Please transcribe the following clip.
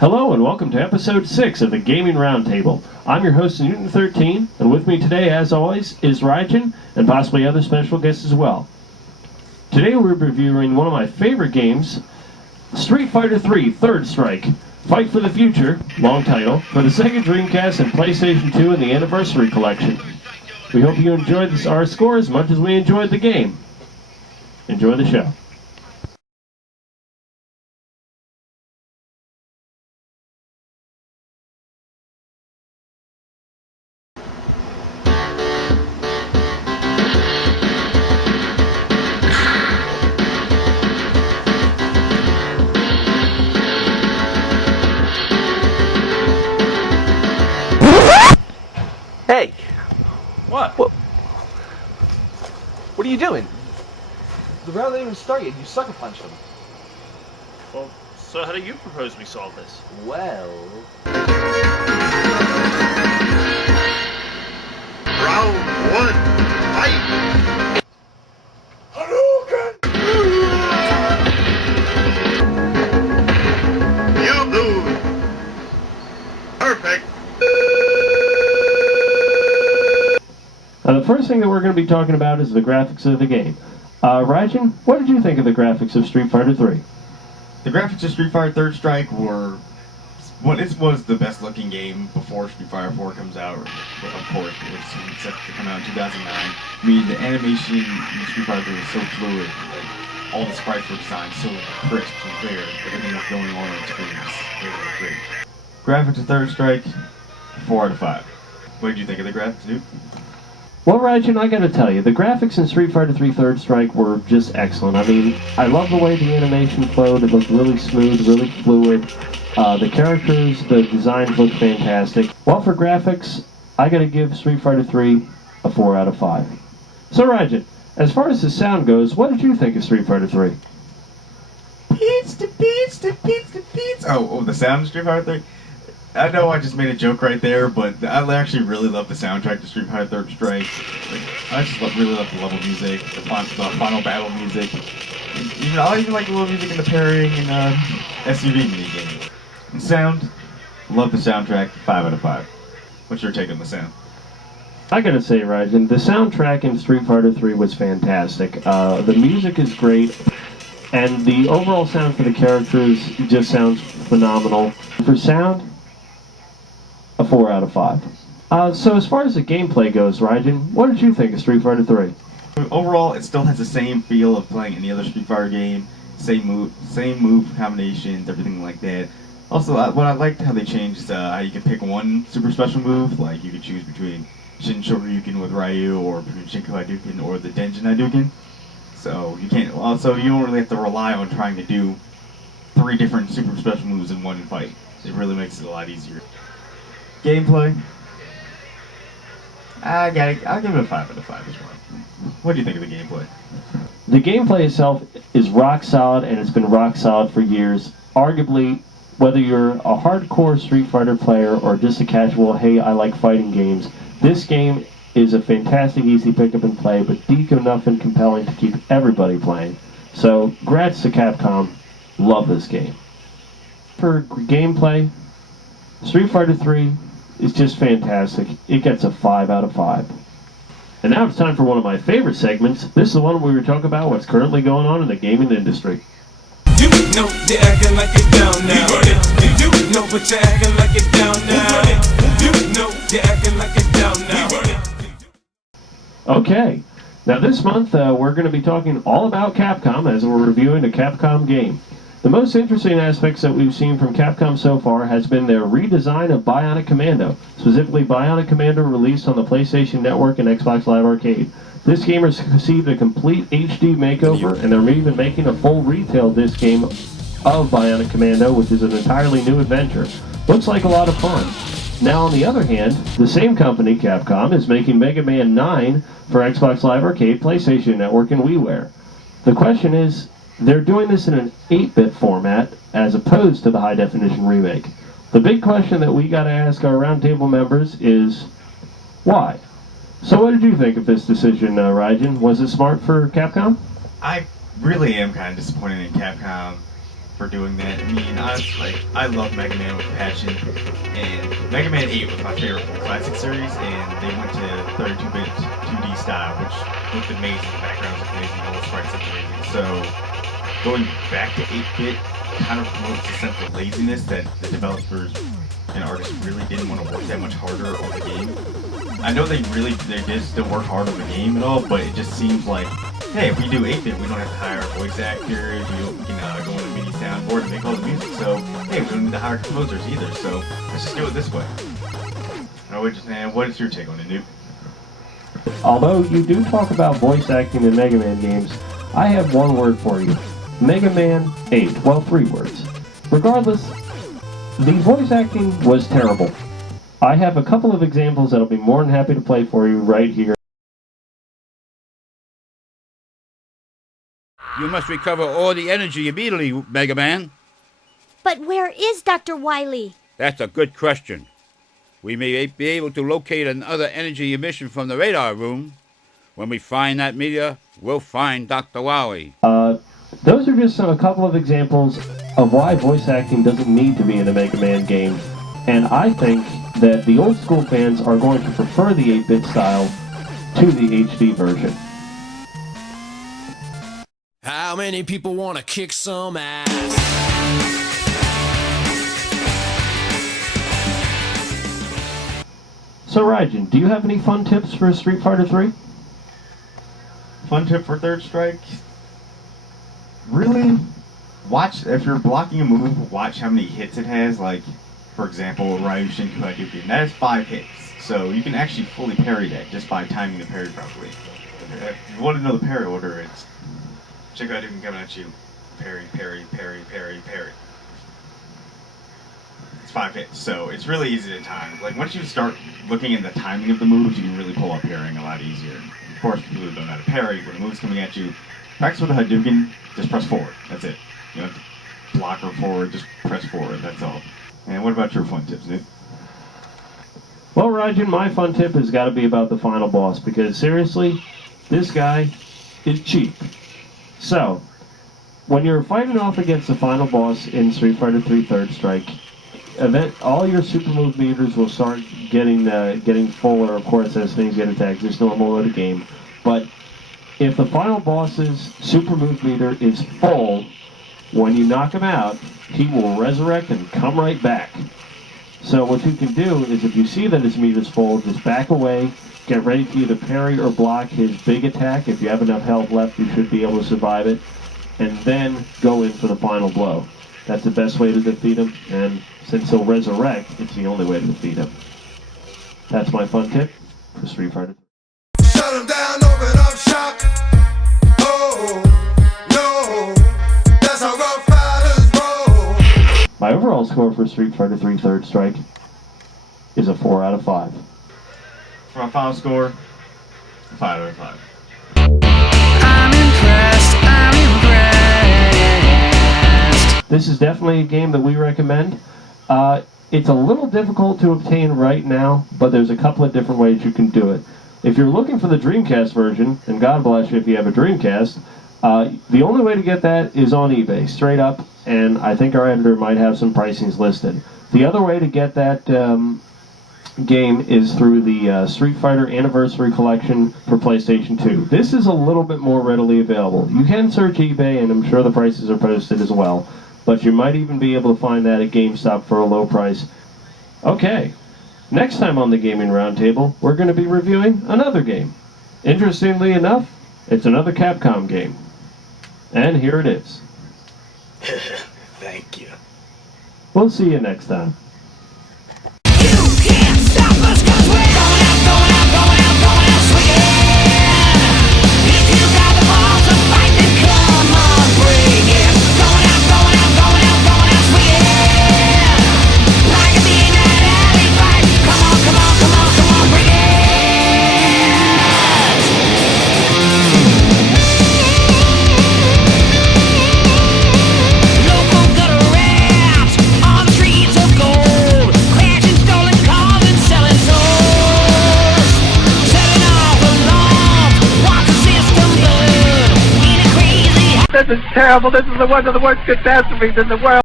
Hello and welcome to episode 6 of the Gaming Roundtable. I'm your host Newton13, and with me today, as always, is Rajan and possibly other special guests as well. Today we're reviewing one of my favorite games, Street Fighter III Third Strike. Fight for the Future, long title, for the Sega Dreamcast and PlayStation 2 in the Anniversary Collection. We hope you enjoyed our score as much as we enjoyed the game. Enjoy the show. Hey! What? What are you doing? The round didn't even start yet. You sucker punched him. Well, so how do you propose we solve this? Well... Round 1, fight! Hadouken! You lose. Perfect. The first thing that we're going to be talking about is the graphics of the game. Rajan, what did you think of the graphics of Street Fighter III? The graphics of Street Fighter Third Strike were... Well, it was the best looking game before Street Fighter 4 comes out. Of course, it's set to come out in 2009. I mean, the animation in Street Fighter 3 was so fluid. Like, all the sprites were designed so crisp and clear. Everything was going on the screen. It was great. Graphics of Third Strike, 4 out of 5. What did you think of the graphics, dude? Well, Rajan, I gotta tell you, the graphics in Street Fighter III Third Strike were just excellent. I mean, I love the way the animation flowed. It looked really smooth, really fluid. The characters, the designs looked fantastic. Well, for graphics, I gotta give Street Fighter III a 4 out of 5. So, Rajan, as far as the sound goes, what did you think of Street Fighter III? Oh, the sound of Street Fighter 3? I know I just made a joke right there, but I actually really love the soundtrack to Street Fighter Third Strike. Like, I just really love the level music, the final battle music. I even like the little music in the parrying and SUV minigame. And sound, love the soundtrack, 5 out of 5. What's your take on the sound? I gotta say, Rajan, the soundtrack in Street Fighter III was fantastic. The music is great, and the overall sound for the characters just sounds phenomenal. For sound, a 4 out of 5. So as far as the gameplay goes, Rajan, what did you think of Street Fighter III? Overall, it still has the same feel of playing any other Street Fighter game. Same move combinations, everything like that. Also, what I liked how they changed how you can pick one super special move. Like you could choose between Shin Shoryuken with Ryu, or between Shinku Hadouken or the Denjin Hadouken. So you can't. Also, you don't really have to rely on trying to do 3 different super special moves in one fight. It really makes it a lot easier. Gameplay, I'll give it a 5 out of 5 as well. What do you think of the gameplay? The gameplay itself is rock solid, and it's been rock solid for years. Arguably, whether you're a hardcore Street Fighter player or just a casual, hey, I like fighting games, this game is a fantastic, easy pick-up and play, but deep enough and compelling to keep everybody playing. So, grats to Capcom. Love this game. For gameplay, Street Fighter III is just fantastic. It gets a 5 out of 5. And now it's time for one of my favorite segments. This is the one where we talk about what's currently going on in the gaming industry. You know you're acting like it's down now. You know but you're acting like it's down now. You know you're acting like it's down now. Okay, now this month we're going to be talking all about Capcom as we're reviewing a Capcom game. The most interesting aspects that we've seen from Capcom so far has been their redesign of Bionic Commando, specifically Bionic Commando released on the PlayStation Network and Xbox Live Arcade. This game has received a complete HD makeover, and they're even making a full retail disc game of Bionic Commando, which is an entirely new adventure. Looks like a lot of fun. Now, on the other hand, the same company, Capcom, is making Mega Man 9 for Xbox Live Arcade, PlayStation Network, and WiiWare. The question is, they're doing this in an 8-bit format as opposed to the high-definition remake. The big question that we got to ask our roundtable members is, why? So what did you think of this decision, Rajan? Was it smart for Capcom? I really am kind of disappointed in Capcom. for doing that. I mean, honestly, I love Mega Man with passion, and Mega Man 8 was my favorite from the classic series, and they went to 32-bit 2D style, which looked amazing. The backgrounds looked amazing, all the sprites looked amazing. So going back to 8-bit kind of promotes the sense of laziness that the developers and artists really didn't want to work that much harder on the game. I know they did still work hard on the game and all, but it just seems like, hey, if we do 8-bit, we don't have to hire voice actors, we can go on a MIDI soundboard and make all the music, so, hey, we don't need to hire composers either, so let's just do it this way. And what is your take on it, Nuke? Although you do talk about voice acting in Mega Man games, I have one word for you. Mega Man 8. Well, 3 words. Regardless, the voice acting was terrible. I have a couple of examples that I'll be more than happy to play for you right here. You must recover all the energy immediately, Mega Man. But where is Dr. Wily? That's a good question. We may be able to locate another energy emission from the radar room. When we find that meteor, we'll find Dr. Wily. Those are just a couple of examples of why voice acting doesn't need to be in a Mega Man game. And I think that the old school fans are going to prefer the 8-bit style to the HD version. How many people want to kick some ass? So Raijin, do you have any fun tips for Street Fighter 3? Fun tip for Third Strike? Really? Watch, if you're blocking a move, watch how many hits it has. Like, for example, Ryu Shinku Hadouken. That has 5 hits. So you can actually fully parry that just by timing the parry properly. If you want to know the parry order, it's Shinku Hadouken coming at you. Parry, parry, parry, parry, parry. It's 5 hits, so it's really easy to time. Like, once you start looking at the timing of the moves, you can really pull up parrying a lot easier. Of course, people who don't know how to parry, when the move's coming at you, practice with a Hadouken, just press forward. That's it. You don't have to block or forward, just press forward, that's all. And what about your fun tips, Nick? Well, Raijin, my fun tip has got to be about the final boss, because seriously, this guy is cheap. So, when you're fighting off against the final boss in Street Fighter 3 Third Strike, all your super move meters will start getting fuller, of course, as things get attacked. It's normal of the game. But if the final boss's super move meter is full, when you knock him out, he will resurrect and come right back. So what you can do is, if you see that his meter's full, just back away, get ready to either parry or block his big attack. If you have enough health left, you should be able to survive it. And then go in for the final blow. That's the best way to defeat him, and since he'll resurrect, it's the only way to defeat him. That's my fun tip for Street Fighter. Shut 'em down, open up shop. Oh, no, that's how rough fighters roll. My overall score for Street Fighter 3 Third Strike is a 4 out of 5. For my final score, 5 out of 5. I'm impressed, I'm impressed. This is definitely a game that we recommend. It's a little difficult to obtain right now, but there's a couple of different ways you can do it. If you're looking for the Dreamcast version, and God bless you if you have a Dreamcast, the only way to get that is on eBay, straight up, and I think our editor might have some pricings listed. The other way to get that game is through the Street Fighter Anniversary Collection for PlayStation 2. This is a little bit more readily available. You can search eBay, and I'm sure the prices are posted as well, but you might even be able to find that at GameStop for a low price. Okay, next time on the Gaming Roundtable, we're going to be reviewing another game. Interestingly enough, it's another Capcom game. And here it is. Thank you. We'll see you next time. Local gutter rats on the streets of gold. This is terrible. This is one of the worst catastrophes in the world.